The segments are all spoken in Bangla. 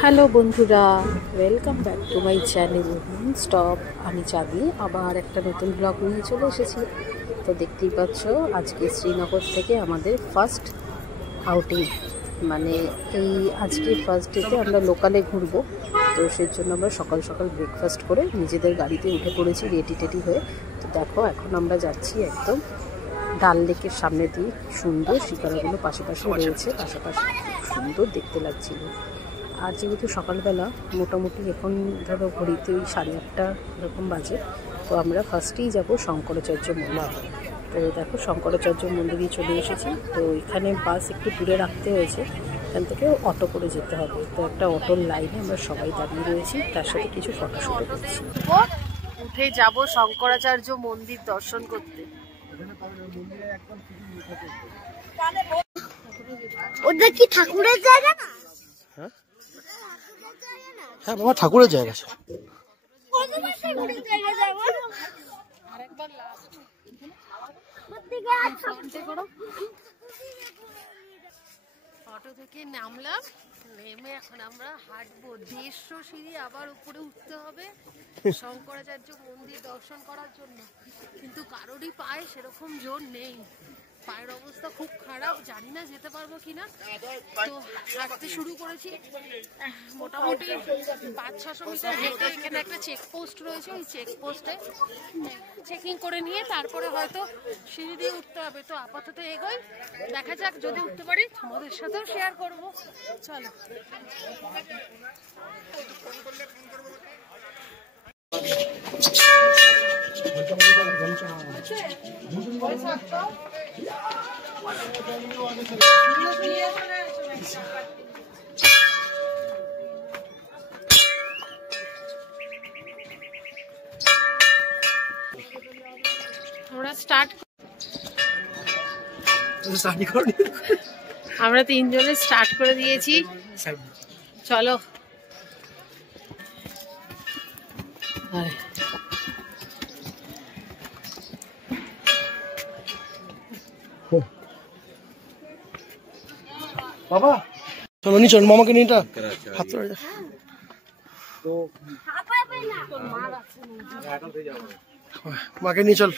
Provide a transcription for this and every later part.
হ্যালো বন্ধুরা, welcome back to my channel non stop. আমি চাঁদি আবার একটা নতুন ব্লগ নিয়ে চলে এসেছি। তো দেখতেই পাচ্ছ, আজকে শ্রীনগর থেকে আমাদের ফার্স্ট আউটিং, মানে এই আজকে ফার্স্ট ডেতে আমরা লোকালে ঘুরবো। তো সেই জন্য আমরা সকাল সকাল ব্রেকফাস্ট করে নিজেদের গাড়িতে উঠে পড়েছি রেডি টেডি হয়ে। তো দেখো, এখন আমরা যাচ্ছি একদম ডাল লেকের সামনে দিয়ে। সুন্দর শিকারাগুলো পাশাপাশি রয়েছে, পাশাপাশি খুব সুন্দর দেখতে লাগছিল। আর যেহেতু সকালবেলা মোটামুটি এখন ধরো ঘড়িতে ওই 8:30 এরকম বাজে, তো আমরা ফার্স্টেই যাব শঙ্করাচার্য মন্দির। তো দেখো, শঙ্করাচার্য মন্দিরে চলে এসেছি। তো এখানে বাস একটু দূরে রাখতে হয়েছে, এখান থেকে অটো করে যেতে হবে। তো একটা অটোর লাইনে আমরা সবাই দাঁড়িয়ে রয়েছি, তার সাথে কিছু ফটোশুটও করছি। উঠে যাব শঙ্করাচার্য মন্দির দর্শন করতে। ওটা কি ঠাকুরের জায়গা না? হ্যাঁ বাবা, ঠাকুরের জায়গা। অটো থেকে নামলাম, নেমে এখন আমরা হাঁটবো 150 সিঁড়ি, আবার উপরে উঠতে হবে শঙ্করাচার্য মন্দির দর্শন করার জন্য। কিন্তু কারোরই পায়ে সেরকম জোর নেই, পায়ের অবস্থা খুব খারাপ, জানি না যেতে পারবো কিনা। তো হাঁটতে শুরু করেছি, মোটামুটি 500-600 মিটার হেঁটে এখানে একটা চেকপোস্ট রয়েছে, ওই চেকপোস্টে চেকিং করে নিয়ে তারপরে হয়তো সিঁড়ি দিয়ে উঠতে হবে। তো আপাতত এগোই, দেখা যাক, যদি উঠতে পারি তোমাদের সাথেও শেয়ার করবো। চলো। আমরা 3 জনে স্টার্ট করে দিয়েছি, চলো। বাবা চলো, নি চল, মামাকে নিয়ে হাত ধরে যা। মাকে নিয়ে চল।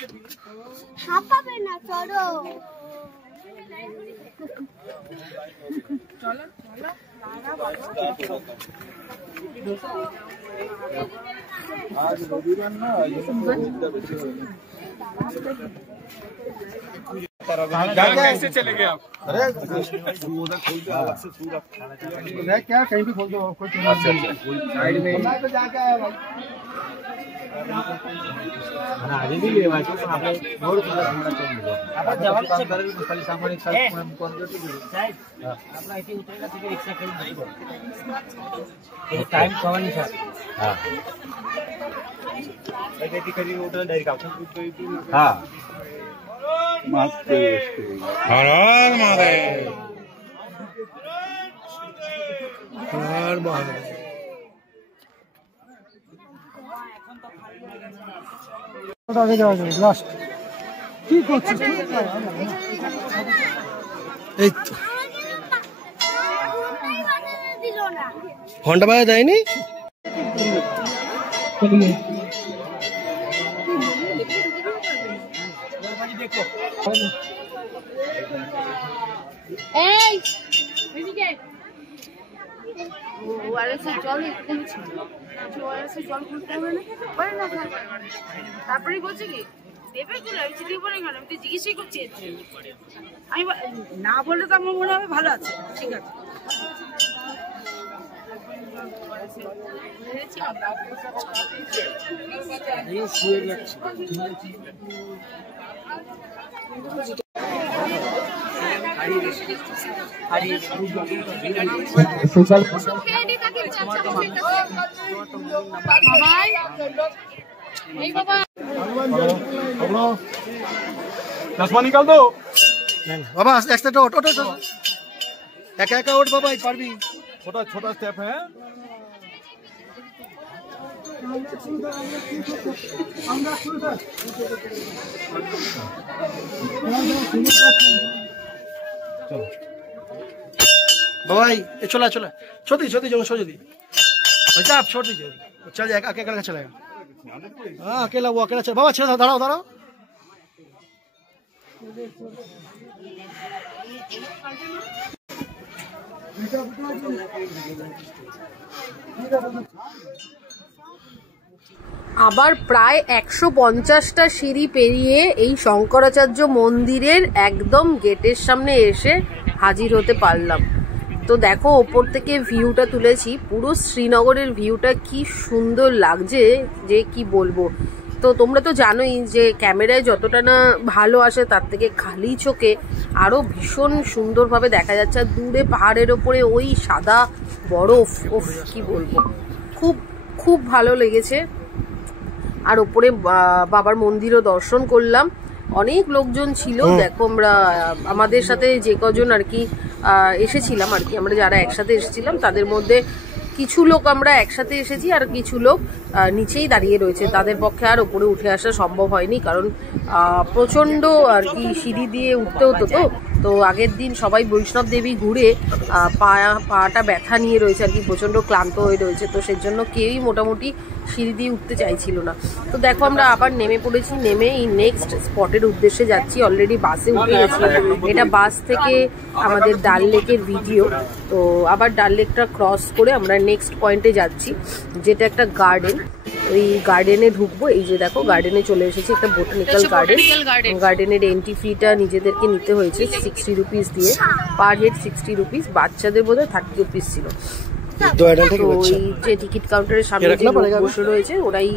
कैसे चले गए आप? अरे उधर खोल दो, अलग से पूरा क्या कहीं भी खोल दो, कोई साइड में जाके आया भाई। आगे भी ले भाई, तो आपने रोड पर थोड़ा चल लो। आप जवाब से कर खाली सामान एक साइड में कौन दे साइड अपना ऐसे उतरेगा तो रिक्शा खड़ी नहीं हो, ये टाइम कवर नहीं था। हां भाई खेती करी उधर डायरेक्ट ऑप्शन हां हर हर महादेव, हर महादेव। আগে যাওয়া যাবে লাস্ট। কি করছিস? এই তো ঘন্টা বাজে দেয়নি। তারপরে বলছে কি দেবে আমি জিজ্ঞেসই করছি, আমি না বললে তো আমার মনে হবে ভালো আছে, ঠিক আছে। चश्मा निकाल दो। বাবা এক সাইডে ওঠ, একা একা ওঠ বাবা, পারবি। छोटा छोटा स्टेप है। बाबा ये चला चला छोटी छोटी जो छोटी बच्चा आप छोटी जो चल जाएगा, अकेला चलेगा। हाँ अकेला, वो अकेला चल। बाबा चलो दाঁড়াও दाঁড়াও। আবার প্রায় 150টা সিঁড়ি পেরিয়ে এই শঙ্করাচার্য মন্দিরের একদম গেটের সামনে এসে হাজির হতে পারলাম। তো দেখো ওপর থেকে ভিউটা তুলেছি, পুরো শ্রীনগরের ভিউটা কি সুন্দর লাগছে যে কি বলবো। তো তোমরা তো জানোই যে ক্যামেরায় যতটা না ভালো আসে তার থেকে খালি চোখে আরও ভীষণ সুন্দরভাবে দেখা যাচ্ছে। আর দূরে পাহাড়ের ওপরে ওই সাদা বরফ, ওফ কি বলবো, খুব খুব ভালো লেগেছে। আর ওপরে বাবার মন্দিরও দর্শন করলাম, অনেক লোকজন ছিল। দেখো আমরা আমাদের সাথে যে কজন আর কি এসেছিলাম আর কি, আমরা যারা একসাথে এসেছিলাম তাদের মধ্যে কিছু লোক আমরা একসাথে এসেছি আর কিছু লোক নিচেই দাঁড়িয়ে রয়েছে। তাদের পক্ষে আর ওপরে উঠে আসা সম্ভব হয়নি, কারণ প্রচণ্ড আর কি সিঁড়ি দিয়ে উঠতে হতো। তো আগের দিন সবাই বৈষ্ণব দেবী ঘুরে পাটা ব্যথা নিয়ে রয়েছে আর কি, প্রচণ্ড ক্লান্ত হয়ে রয়েছে। তো সেজন্য কেউই মোটামুটি সিঁড়ি দিয়ে উঠতে চাইছিল না। তো দেখো আমরা আবার নেমে পড়েছি, নেমে এই নেক্সট স্পটের উদ্দেশ্যে যাচ্ছি। অলরেডি বাসে উঠে গেছি, এটা বাস থেকে আমাদের ডাল লেকের ভিডিও। তো আবার ডাল লেকটা ক্রস করে আমরা নেক্সট পয়েন্টে যাচ্ছি, যেটা একটা গার্ডেন। ওই গার্ডেনে ঢুকবো। এই যে দেখো গার্ডেনে চলে এসেছি, একটা বোটানিক্যাল গার্ডেন। গার্ডেনের এন্ট্রি ফিটা নিজেদেরকে নিতে হয়েছে 60 রুপিস দিয়ে, পার হেড 60 রুপিস। বাচ্চাদের বোধহয় 30 রুপিস ছিল। তো ওই যে টিকিট কাউন্টারের সামনে যে বসে রয়েছে ওরাই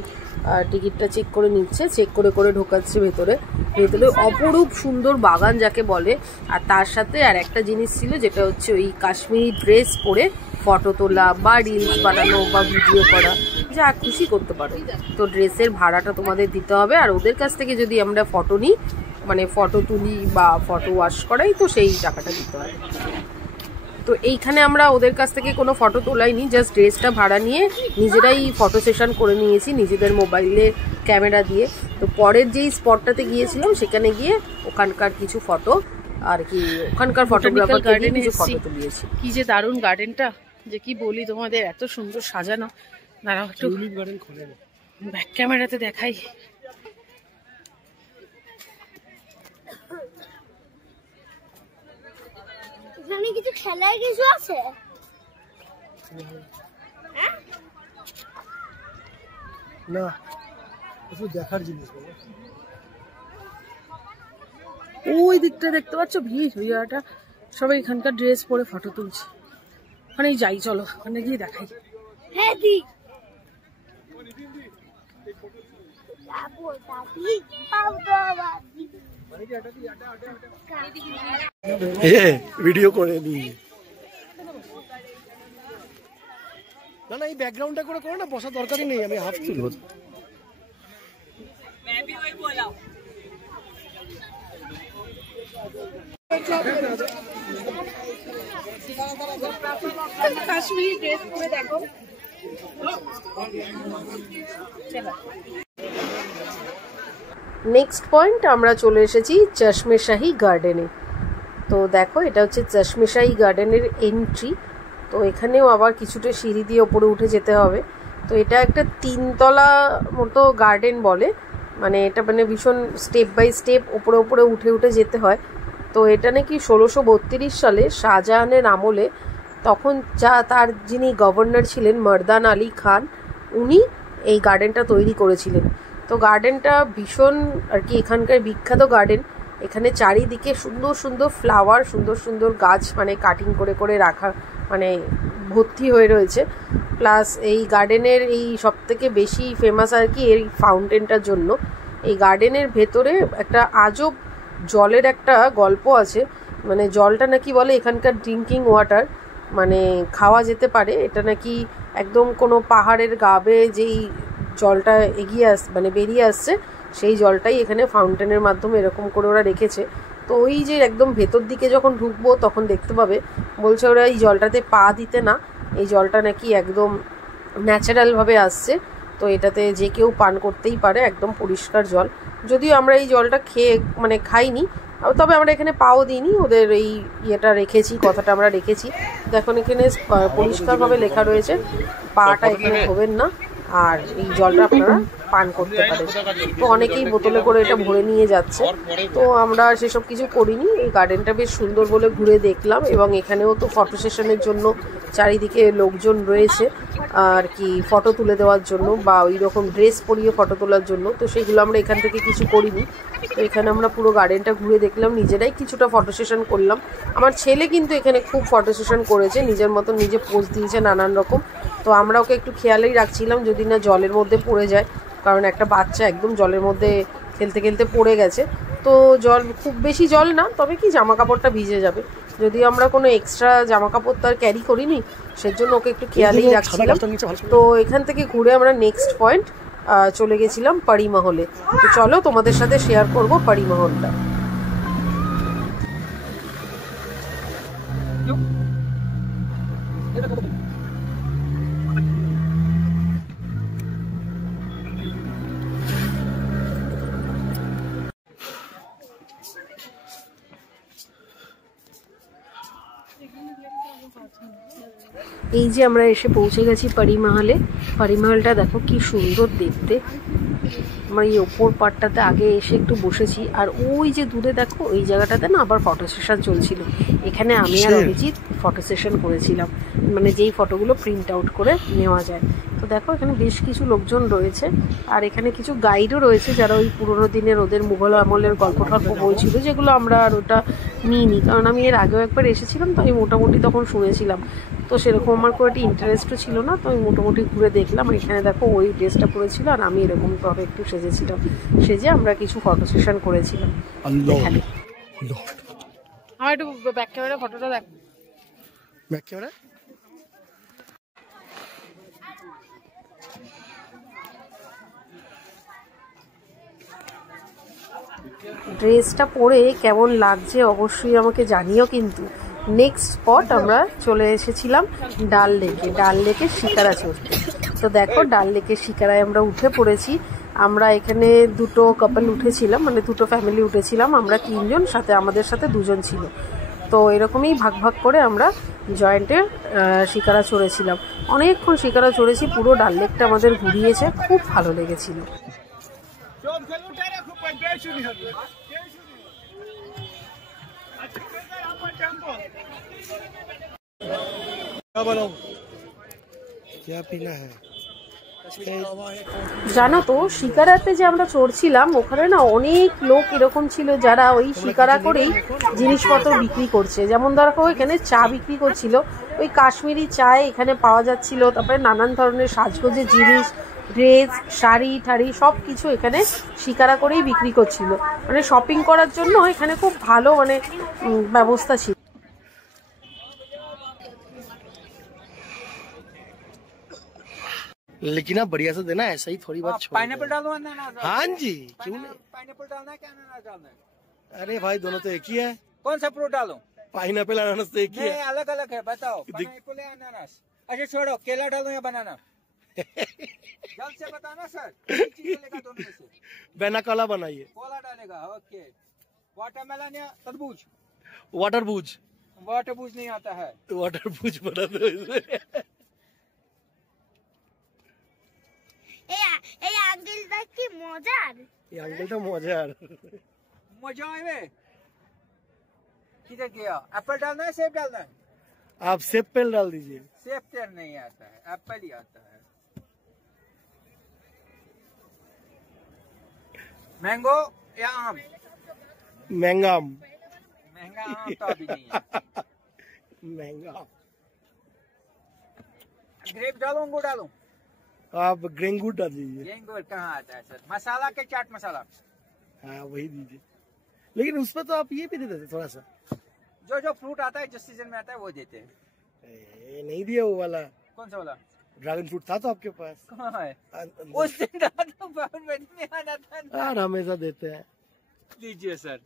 টিকিটটা চেক করে নিচ্ছে, চেক করে করে ঢোকাচ্ছে ভেতরে। ভেতরে অপরূপ সুন্দর বাগান যাকে বলে। আর তার সাথে আর একটা জিনিস ছিল, যেটা হচ্ছে ওই কাশ্মীরি ড্রেস পরে ফটো তোলা বা রিলস বানানো বা ভিডিও করা, যা খুশি করতে পারো। তো ড্রেসের ভাড়াটা তোমাদের দিতে হবে, আর ওদের কাছ থেকে যদি আমরা ফটো নিই, মানে ফটো তুলি বা ফটো ওয়াশ করাই, তো সেই টাকাটা দিতে হবে। তো এইখানে আমরা ওদের কাছ থেকে কোনো ফটো তোলাইনি, জাস্ট ড্রেসটা ভাড়া নিয়ে নিজেরাই ফটো সেশন করে নিয়েছি নিজেদের মোবাইলে ক্যামেরা দিয়ে। তো পরের যেই স্পটটাতে গিয়েছিলাম সেখানে গিয়ে ওখানকার কিছু ফটো আর কি, ওখানকার ফটোগ্রাফারকে দিয়ে কিছু ফটো তুলিয়েছি। কি যে দারুণ গার্ডেনটা, যে কি বলি তোমাদের, এত সুন্দর সাজানো। দাঁড়াও একটু ব্যাক ক্যামেরাতে দেখাই। এখানে কিছু খেলার কিছু আছে? না, কিছু দেখার জিনিস। ওই দিকটা দেখতে পাচ্ছ ভিড়, ওই জায়গাটা সবাই এখানকার ড্রেস পরে ফটো তুলছে। ওখানেই যাই, চলো ওখানে গিয়ে দেখাই। হ্যাঁ দি ভিডিও করে নি। না না, এই ব্যাকগ্রাউন্ডটা করে করো না, বসার দরকারই নেই, আমি হাফ তুলব। কাশ্মীরি ড্রেস পরে দেখো। নেক্সট পয়েন্ট আমরা চলে এসেছি চশমে শাহী গার্ডেনে। তো দেখো এটা হচ্ছে চশমে শাহী গার্ডেনের এন্ট্রি। তো এখানেও আবার কিছুটা সিঁড়ি দিয়ে ওপরে উঠে যেতে হবে। তো এটা একটা 3 তলা মতো গার্ডেন বলে, মানে এটা মানে ভীষণ স্টেপ বাই স্টেপ ওপরে ওপরে উঠে উঠে যেতে হয়। তো এটা নাকি 1632 সালে শাহজাহানের আমলে, তখন তার যিনি গভর্নর ছিলেন মর্দান আলী খান, উনি এই গার্ডেনটা তৈরি করেছিলেন। তো গার্ডেনটা ভীষণ আর কি এখানকার বিখ্যাত গার্ডেন। এখানে চারিদিকে সুন্দর সুন্দর ফ্লাওয়ার, সুন্দর সুন্দর গাছ মানে কাটিং করে করে রাখা, মানে ভর্তি হয়ে রয়েছে। প্লাস এই গার্ডেনের এই সবথেকে বেশি ফেমাস আর কি এই ফাউন্টেনটার জন্য। এই গার্ডেনের ভেতরে একটা আজব জলের একটা গল্প আছে, মানে জলটা নাকি বলে এখানকার ড্রিঙ্কিং ওয়াটার, মানে খাওয়া যেতে পারে। এটা নাকি একদম কোনো পাহাড়ের গা বেয়ে যেই জলটা এগিয়ে মানে বেরিয়ে আসছে, সেই জলটাই এখানে ফাউন্টেনের মাধ্যমে এরকম করে ওরা রেখেছে। তো ওই যে একদম ভেতর দিকে যখন ঢুকবো তখন দেখতে পাবে, বলছে ওরা এই জলটাতে পা দিতে না, এই জলটা নাকি একদম ন্যাচারালভাবে আসছে, তো এটাতে যে কেউ পান করতেই পারে, একদম পরিষ্কার জল। যদিও আমরা এই জলটা খেয়ে মানে খাইনি, তবে আমরা এখানে পাও দিইনি, ওদের এই ইয়েটা রেখেছি, কথাটা আমরা রেখেছি। তো এখন এখানে পরিষ্কারভাবে লেখা রয়েছে পাটা এখানে ধোবেন না, আর এই জলটা আপনারা পান করতে পারেন। তো অনেকেই বোতলে করে এটা ভরে নিয়ে যাচ্ছে, তো আমরা সেসব কিছু করিনি। এই গার্ডেনটা বেশ সুন্দর বলে ঘুরে দেখলাম, এবং এখানেও তো ফটো সেশনের জন্য চারিদিকে লোকজন রয়েছে আর কি, ফটো তুলে দেওয়ার জন্য বা ওই রকম ড্রেস পরিয়ে ফটো তোলার জন্য। তো সেগুলো আমরা এখান থেকে কিছু করিনি। তো এখানে আমরা পুরো গার্ডেনটা ঘুরে দেখলাম, নিজেরাই কিছুটা ফটো সেশন করলাম। আমার ছেলে কিন্তু এখানে খুব ফটো সেশন করেছে, নিজের মতো নিজে পোজ দিয়েছে নানান রকম। তো আমরা ওকে একটু খেয়ালেই রাখছিলাম যদি না জলের মধ্যে পড়ে যায়, কারণ একটা বাচ্চা একদম জলের মধ্যে খেলতে খেলতে পড়ে গেছে। তো জল খুব বেশি জল না, তবে কি জামা কাপড়টা ভিজে যাবে, যদিও আমরা কোনো এক্সট্রা জামা কাপড় তো আর ক্যারি করিনি, সেজন্য ওকে একটু খেয়ালেই রাখছিলাম। তো এখান থেকে ঘুরে আমরা নেক্সট পয়েন্ট চলে গেছিলাম পরি মহলে। তো চলো তোমাদের সাথে শেয়ার করব পরি মহলটা। এই যে আমরা এসে পৌঁছে গেছি পরি মহলে। পরি মহলটা দেখো কি সুন্দর দেখতে। আমরা এই ওপর পাটটাতে আগে এসে একটু বসেছি, আর ওই যে দূরে দেখো ওই জায়গাটাতে না আবার ফটো সেশন চলছিল। এখানে আমি আর অভিজিৎ ফটো সেশন করেছিলাম, মানে যেই ফটোগুলো প্রিন্ট আউট করে নেওয়া যায়। তো দেখো এখানে বেশ কিছু লোকজন রয়েছে, আর এখানে কিছু গাইডও রয়েছে যারা ওই পুরোনো দিনের ওদের মুঘল আমলের গল্প টল্প বলছিল, যেগুলো আমরা আর ওটা নিইনি, কারণ আমি এর আগেও একবার এসেছিলাম, তো আমি মোটামুটি তখন শুনেছিলাম। তো সেরকম আমার খুব একটা ইন্টারেস্টও ছিল না, তো আমি মোটামুটি ঘুরে দেখলাম। এখানে দেখো ওই ড্রেসটা পরেছিল, আর আমি এরকমভাবে একটু সেজেছিলাম, সেজে আমরা কিছু ফটো সেশন করেছিলাম এখানে। আমার একটু ব্যাক ক্যামেরা ফটোটা দেখ। ব্যাক ক্যামেরা ড্রেসটা পরে কেমন লাগছে অবশ্যই আমাকে জানিও। কিন্তু নেক্সট স্পট আমরা চলে এসেছিলাম ডাল লেকে। ডাল লেকের শিকারা চড়তে। তো দেখো ডাল লেকের শিকারায় আমরা উঠে পড়েছি। আমরা এখানে দুটো কাপল উঠেছিলাম, মানে দুটো ফ্যামিলি উঠেছিলাম, আমরা 3 জন, সাথে আমাদের সাথে 2 জন ছিল। তো এরকমই ভাগ ভাগ করে আমরা জয়েন্টের শিকারা চড়েছিলাম। অনেকক্ষণ শিকারা চড়েছি, পুরো ডাল লেকটা আমাদের ঘুরিয়েছে, খুব ভালো লেগেছিল। क्या पीना है? জানো তো শিকারাতে যে আমরা চড়ছিলাম, ওখানে না অনেক লোক এরকম ছিল যারা ওই শিকারা করেই জিনিসপত্র বিক্রি করছে। যেমন ধরো এখানে চা বিক্রি করছিল, ওই কাশ্মীরি চায় এখানে পাওয়া যাচ্ছিল, তারপরে নানান ধরনের সাজগোজের জিনিস, ড্রেস, শাড়ি ঠাড়ি সব কিছু এখানে শিকারা করেই বিক্রি করছিল। মানে শপিং করার জন্য এখানে খুব ভালো মানে ব্যবস্থা ছিল। लेकिन आप बढ़िया से देना, ऐसा ही थोड़ी बात छोड़। पाइनएप्पल डालो अनानास। हाँ जी, क्यों नहीं? पाइनएप्पल डालना है क्या अनानास डालना है? अरे भाई दोनों तो एक ही है। कौन सा फ्रूट डालूं? पाइनएप्पल अनानास तो एक ही नहीं है। अलग अलग है, बताओ। पाइनएप्पल या अनानास? अच्छा छोड़ो, केला डालो या बनाना? जल्द से बताना सर, एक चीज डालेगा दोनों में से। बैना काला बनाइए। कोला डालेगा, ओके। वाटरमेलन या तरबूज? वाटर बूझ। वाटरबूज नहीं आता है। वाटर बूझ बना दो इसे। এই আঙ্কেলটা কি মজার। ये अंकल तो मजेदार। मजा आए। किधर गया? एप्पल डालना है सेब डालना है? आप सेब पेल डाल दीजिए। सेब पेड़ नहीं आता है, एप्पल ही आता है। मैंगो या आम? महंगा आम। महंगा आम तो अभी नहीं है। महंगा। ग्रेप डालो अंगूर डालो? आप ग्रेंगूट डाल दीजिए। अंगूर कहाँ आता है सर? मसाला के चाट मसाला? हाँ वही दीजिए, लेकिन उसमें तो आप ये भी दे देते थोड़ा सा। जो जो फ्रूट आता है जिस सीजन में आता है वो देते हैं। नहीं दिया वो वाला। कौन सा वाला? ड्रैगन फ्रूट था तो आपके पास। कहाँ है? उस दिन रात को बाउल में नहीं आना था ना। यार हमेशा देते हैं। लीजिए सर।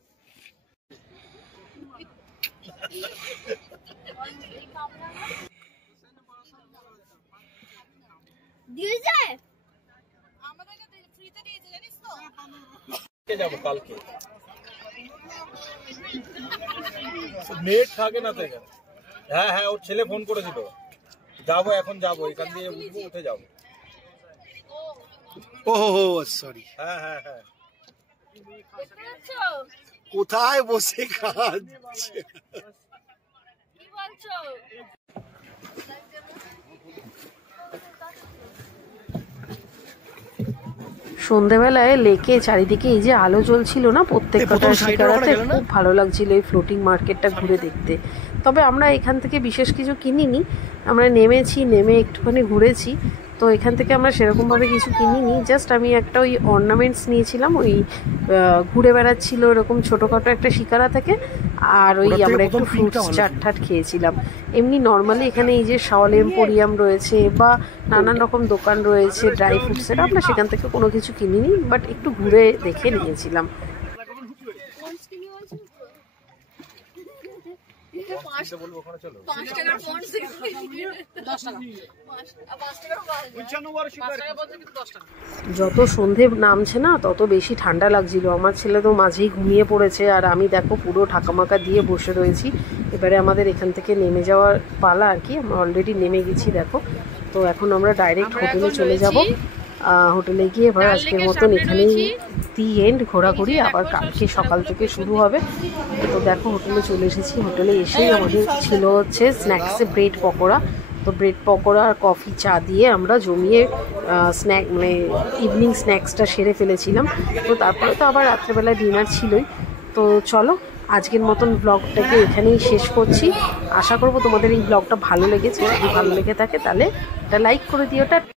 দিয়েছে যাবো কালকে নেট থাকে না তো এখানে। হ্যাঁ হ্যাঁ, ওর ছেলে ফোন করেছিল, যাবো এখন, যাবো এখান দিয়ে উঠবো, উঠে যাবো। ও সরি, হ্যাঁ হ্যাঁ হ্যাঁ, কোথায় বসে খাচ্ছে। সন্ধেবেলায় লেকে চারিদিকে এই যে আলো জ্বলছিল না প্রত্যেকটা প্রথম side এর শিকারাতে, ওখানে গেলে না? খুব ভালো লাগছিল এই ফ্লোটিং মার্কেটটা ঘুরে দেখতে। তবে আমরা এখান থেকে বিশেষ কিছু কিনিনি, আমরা নেমেছি, নেমে একটুখানি ঘুরেছি। তো এখান থেকে আমরা সেরকমভাবে কিছু কিনিনি, জাস্ট আমি একটা ওই অর্নামেন্টস নিয়েছিলাম, ওই ঘুরে বেড়াচ্ছিল এরকম ছোটোখাটো একটা শিকারা থেকে। আর ওই ওটার থেকে আমরা একটু প্রথম ফ্রুটস printটা ভালো চাট ঠাট খেয়েছিলাম। এমনি নর্মালি এখানে এই যে শাওল এম্পোরিয়াম রয়েছে বা নানান রকম দোকান রয়েছে ড্রাই ফ্রুটসের, আমরা সেখান থেকে কোনো কিছু কিনিনি, বাট একটু ঘুরে দেখে নিয়েছিলাম। বলবো ওখানে চলো। যত সন্ধে নামছে না তত বেশি ঠান্ডা লাগছিল। আমার ছেলে তো মাঝেই ঘুমিয়ে পড়েছে, আর আমি দেখো পুরো ঠাকামাকা দিয়ে বসে রয়েছি। এবারে আমাদের এখান থেকে নেমে যাওয়ার পালা আর কি, আমরা অলরেডি নেমে গেছি দেখো। তো এখন আমরা ডাইরেক্ট হোটেলে চলে যাব। হোটেলে গিয়ে এবার আজকের মতন এখানেই দি এন্ড, ঘোরাঘুরি আবার কালকে সকাল থেকে শুরু হবে। তো দেখো হোটেলে চলে এসেছি। হোটেলে এসেই আমাদের ছিল হচ্ছে স্ন্যাক্সে ব্রেড পকোড়া। তো ব্রেড পকোড়া আর কফি চা দিয়ে আমরা জমিয়ে স্ন্যাক মানে ইভিনিং স্ন্যাক্সটা সেরে ফেলেছিলাম। তো তারপরে তো আবার রাত্রেবেলায় ডিনার ছিলই। তো চলো আজকের মতন ব্লগটাকে এখানেই শেষ করছি। আশা করবো তোমাদের এই ব্লগটা ভালো লেগেছে। যদি ভালো লেগে থাকে তাহলে এটা লাইক করে দিও।